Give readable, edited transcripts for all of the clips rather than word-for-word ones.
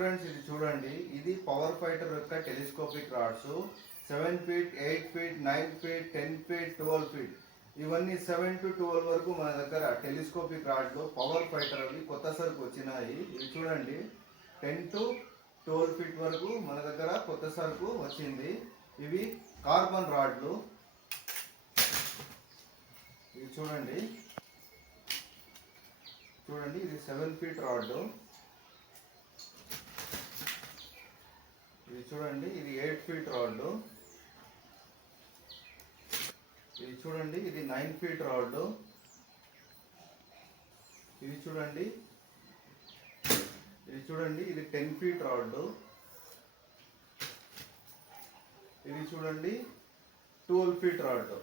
Friends, ఇది చూడండి. ఇది పవర్ ఫైటర్ యొక్క telescopic rods. 7 feet, 8 feet, 9 feet, 10 feet, 12 feet, ఇవన్నీ 7 to 12 వరకు మన దగ్గర టెలిస్కోపిక్ రాడ్లు పవర్ ఫైటర్ అవి కొత్త సరుకు వచ్చినాయి. ఇవి చూడండి, 10 to 12 ఫీట్ వరకు మన దగ్గర కొత్త సరుకు వచ్చింది. ఇవి కార్బన్ రాడ్లు. ఇవి చూడండి, ఇది 7 ఫీట్ రాడ్. ఇది చూడండి, ఇది 8 ఫీట్ రాడ్. ఇది చూడండి, ఇది 9 ఫీట్ రాడ్. ఇది చూడండి, ఇది 10 ఫీట్ రాడ్. ఇది చూడండి, 12 ఫీట్ రాడ్.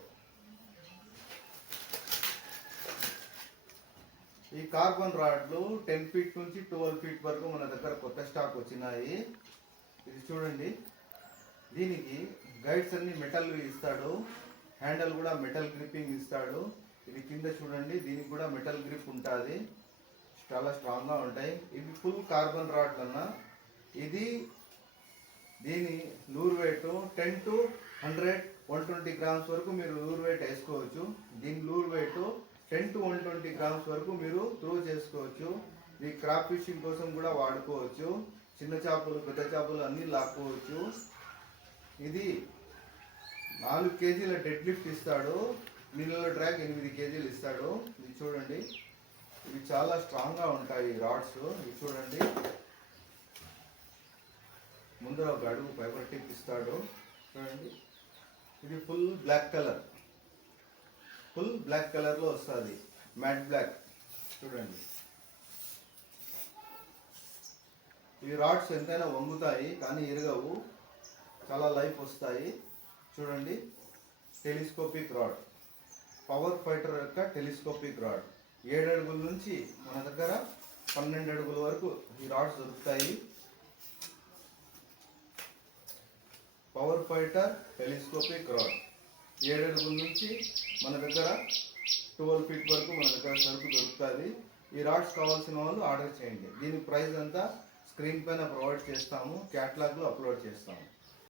ఈ కార్బన్ రాడ్లు 10 ఫీట్ నుంచి 12 ఫీట్ వరకు మన దగ్గర కొత్త స్టాక్ వచ్చినాయి. ఇది చూడండి, దీనికి గైడ్స్ అన్ని మెటల్ ఇస్తాడు, హ్యాండిల్ కూడా మెటల్ గ్రిప్పింగ్ ఇస్తాడు. ఇది కింద చూడండి, దీనికి కూడా మెటల్ గ్రిప్ ఉంటుంది, చాలా స్ట్రాంగ్గా ఉంటాయి. ఇవి ఫుల్ కార్బన్ రాడ్ అన్న. దీని లూర్ వెయిట్ 10 to 100, 120 గ్రామ్స్ వరకు మీరు లూర్ వెయిట్ వేసుకోవచ్చు. దీని లూర్ వెయిట్ 10 to 120 గ్రామ్స్ వరకు మీరు త్రూ చేసుకోవచ్చు. ఇది క్రాప్ ఫిషింగ్ కోసం కూడా వాడుకోవచ్చు. చిన్న చేపలు, పెద్ద చేపలు అన్నీ లాక్కోవచ్చు. ఇది 4 కేజీల డెడ్ లిఫ్ట్ ఇస్తాడు. నీళ్ళ డ్రాగ్ 8 కేజీలు ఇస్తాడు. ఇది చూడండి, ఇవి చాలా స్ట్రాంగ్గా ఉంటాయి రాడ్స్. ఇవి చూడండి, ముందర ఒక అడుగు పేపర్ టిప్ ఇస్తాడు. చూడండి, ఇది ఫుల్ బ్లాక్ కలర్లో వస్తుంది, మ్యాట్ బ్లాక్. చూడండి, ఈ రాడ్స్ ఎంతైనా వంగుతాయి కానీ ఇరగవు, చాలా లైఫ్ వస్తాయి. చూడండి, టెలిస్కోపిక్ రాడ్, పవర్ ఫైటర్ యొక్క టెలిస్కోపిక్ రాడ్. 7 అడుగుల నుంచి మన దగ్గర 12 అడుగుల వరకు ఈ రాడ్స్ దొరుకుతాయి. పవర్ ఫైటర్ టెలిస్కోపిక్ రాడ్ 7 అడుగుల నుంచి మన దగ్గర 12 ఫీట్ వరకు మన దగ్గర సరుకు దొరుకుతుంది. ఈ రాడ్స్ కావాల్సిన వాళ్ళు ఆర్డర్ చేయండి. దీని ప్రైస్ అంతా స్క్రీన్ పైన ప్రొవైడ్ చేస్తాము, క్యాటలాగ్లో అప్లోడ్ చేస్తాము.